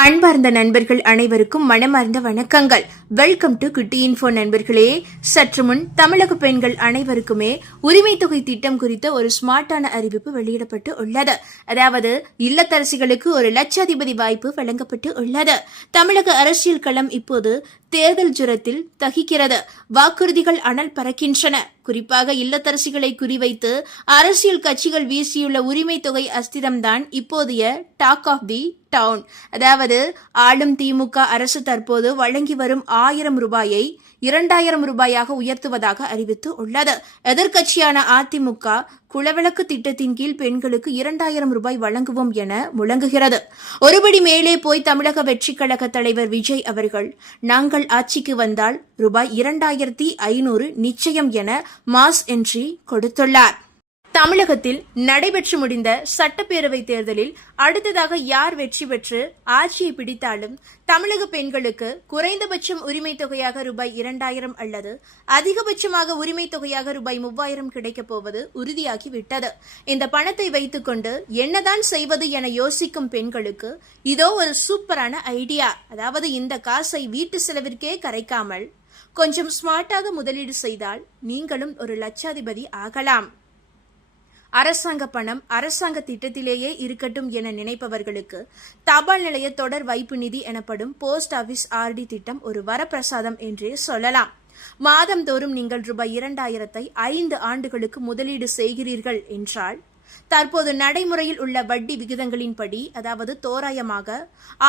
அன்பார்ந்த நண்பர்கள் அனைவருக்கும் மனமார்ந்த வணக்கங்கள். வெல்கம் டு குட்டி இன்ஃபோ நண்பர்களே. சற்று முன் தமிழக பெண்கள் அனைவருக்குமே உரிமை தொகை திட்டம் குறித்த ஒரு ஸ்மார்ட்டான அறிவிப்பு வெளியிடப்பட்டு உள்ளது. அதாவது இல்லத்தரசிகளுக்கு 1 லட்சாதிபதி வாய்ப்பு வழங்கப்பட்டு உள்ளது. தமிழக அரசியல் களம் இப்போது தேர்தல் ஜுரத்தில் தகிக்கிறது. வாக்குறுதிகள் அனல் பறக்கின்றன. குறிப்பாக இல்லத்தரசிகளை குறிவைத்து அரசியல் கட்சிகள் வீசியுள்ள உரிமை தொகை அஸ்திரம்தான் இப்போதைய டாக் ஆஃப் தி டவுன். அதாவது ஆளும் திமுக அரசு தற்போது வழங்கி வரும் 1000 ரூபாயை 2000 ரூபாயாக உயர்த்துவதாக அறிவித்து உள்ளது. எதிர்க்கட்சியான அதிமுக குளவிளக்கு திட்டத்தின் கீழ் பெண்களுக்கு 2000 ரூபாய் வழங்குவோம் என முழங்குகிறது. ஒருபடி மேலே போய் தமிழக வெற்றிக் கழக தலைவர் விஜய் அவர்கள் நாங்கள் ஆட்சிக்கு வந்தால் ரூபாய் 2500 நிச்சயம் என மாஸ் என்ட்ரி கொடுத்துள்ளார். தமிழகத்தில் நடைபெற்று முடிந்த சட்டப்பேரவை தேர்தலில் அடுத்ததாக யார் வெற்றி பெற்று ஆட்சியை பிடித்தாலும் தமிழக பெண்களுக்கு குறைந்தபட்சம் உரிமை தொகையாக ரூபாய் 2000 அல்லது அதிகபட்சமாக உரிமை தொகையாக ரூபாய் 3000 கிடைக்கப் போவது உறுதியாகிவிட்டது. இந்த பணத்தை வைத்துக்கொண்டு என்னதான் செய்வது என யோசிக்கும் பெண்களுக்கு இதோ ஒரு சூப்பரான ஐடியா. அதாவது இந்த காசை வீட்டு செலவிற்கே கரைக்காமல் கொஞ்சம் ஸ்மார்ட்டாக முதலீடு செய்தால் நீங்களும் ஒரு லட்சாதிபதி ஆகலாம். அரசாங்க பணம் அரசாங்க திட்டத்திலேயே இருக்கட்டும் என நினைப்பவர்களுக்கு தபால் நிலைய தொடர் வைப்பு நிதி எனப்படும் போஸ்ட் ஆபீஸ் ஆர்டி திட்டம் ஒரு வரப்பிரசாதம் என்றே சொல்லலாம். மாதந்தோறும் நீங்கள் ரூபாய் 2000ஐ 5 ஆண்டுகளுக்கு முதலீடு செய்கிறீர்கள் என்றால் தற்போது நடைமுறையில் உள்ள வட்டி விகிதங்களின்படி, அதாவது தோராயமாக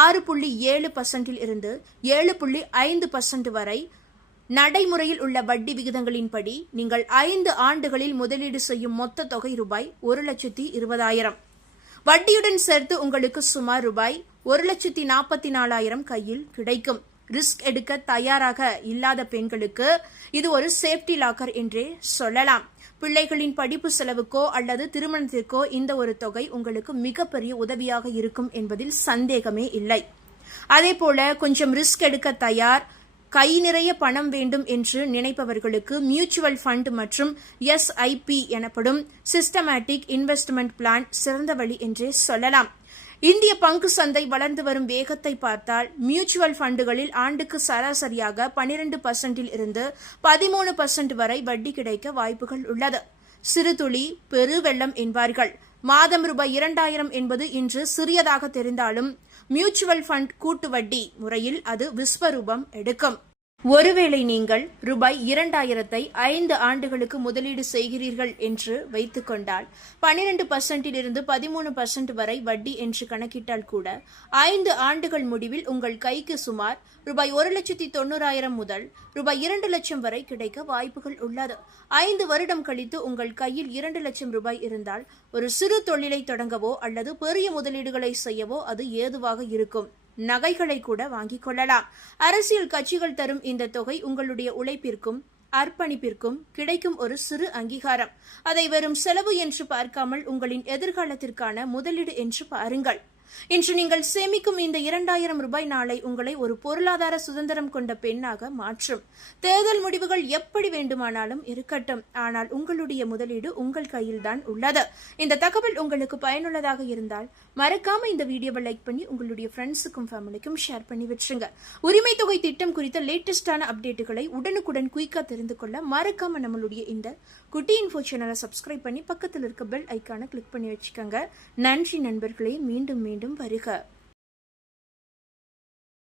6.7% இருந்து 7.5% வரை நடைமுறையில் உள்ள வட்டி விகிதங்களின்படி நீங்கள் 5 ஆண்டுகளில் முதலீடு செய்யும் மொத்த தொகை ரூபாய் 1,20,000. வட்டியுடன் சேர்த்து உங்களுக்கு சுமார் ரூபாய் 1,44,000 கையில் கிடைக்கும். ரிஸ்க் எடுக்க தயாராக இல்லாத பெண்களுக்கு இது ஒரு சேஃப்டி லாக்கர் என்றே சொல்லலாம். பிள்ளைகளின் படிப்பு செலவுக்கோ அல்லது திருமணத்திற்கோ இந்த ஒரு தொகை உங்களுக்கு மிகப்பெரிய உதவியாக இருக்கும் என்பதில் சந்தேகமே இல்லை. அதேபோல கொஞ்சம் ரிஸ்க் எடுக்க தயார், கை நிறைய பணம் வேண்டும் என்று நினைப்பவர்களுக்கு மியூச்சுவல் ஃபண்ட் மற்றும் SIP எனப்படும் சிஸ்டமேட்டிக் இன்வெஸ்ட்மெண்ட் பிளான் சிறந்த வழி என்றே சொல்லலாம். இந்திய பங்கு சந்தை வளர்ந்து வரும் வேகத்தை பார்த்தால் மியூச்சுவல் ஃபண்டுகளில் ஆண்டுக்கு சராசரியாக 12% இருந்து 13% வரை வட்டி கிடைக்க வாய்ப்புகள் உள்ளது. சிறுதுளி பெருவெள்ளம் என்பார்கள். மாதம் ரூபாய் 2000 என்பது இன்று சிறியதாக தெரிந்தாலும் மியூச்சுவல் ஃபண்ட் கூட்டு வட்டி முறையில் அது விஸ்வரூபம் எடுக்கும். ஒருவேளை நீங்கள் ரூபாய் 2000ஐ 5 ஆண்டுகளுக்கு முதலீடு செய்கிறீர்கள் என்று வைத்துக் கொண்டால் 12% இருந்து 13% வரை வட்டி என்று கணக்கிட்டால் கூட 5 ஆண்டுகள் முடிவில் உங்கள் கைக்கு சுமார் ரூபாய் 1,90,000 முதல் ரூபாய் 2 லட்சம் வரை கிடைக்க வாய்ப்புகள் உள்ளது. 5 வருடம் கழித்து உங்கள் கையில் 2 லட்சம் ரூபாய் இருந்தால் ஒரு சிறு தொழிலை தொடங்கவோ அல்லது பெரிய முதலீடுகளை செய்யவோ அது ஏதுவாக இருக்கும். நகைகளை கூட வாங்கிக் கொள்ளலாம். அரசியல் கட்சிகள் தரும் இந்த தொகை உங்களுடைய உழைப்பிற்கும் அர்ப்பணிப்பிற்கும் கிடைக்கும் ஒரு சிறு அங்கீகாரம். அதை வெறும் செலவு என்று பார்க்காமல் உங்களின் எதிர்காலத்திற்கான முதலீடு என்று பாருங்கள். இன்று நீங்கள் சேமிக்கும் இந்த 2000 ரூபாய் நாளை உங்களை ஒரு பொருளாதார சுதந்திரம் கொண்ட பெண்ணாக மாற்றும். தேர்தல் முடிவுகள் எப்படி வேண்டுமானாலும் இருக்கட்டும், ஆனால் உங்களுடைய முதலீடு உங்கள் கையில்தான் உள்ளது. இந்த தகவல் உங்களுக்கு பயனுள்ளதாக இருந்தால் மறக்காம இந்த வீடியோவை லைக் பண்ணி உங்களுடைய ஃப்ரெண்ட்ஸுக்கும் ஃபேமிலிக்கும் ஷேர் பண்ணி வச்சுருங்க. உரிமை தொகை திட்டம் குறித்த லேட்டஸ்டான அப்டேட்டுகளை உடனுக்குடன் குயிக்கா தெரிந்து கொள்ள மறக்காம நம்மளுடைய இந்த குட்டி இன்ஃபோ சேனலை சப்ஸ்கிரைப் பண்ணி பக்கத்தில் இருக்க பெல் ஐக்கானை கிளிக் பண்ணி வச்சுக்கோங்க. நன்றி நண்பர்களே. மீண்டும் வருக.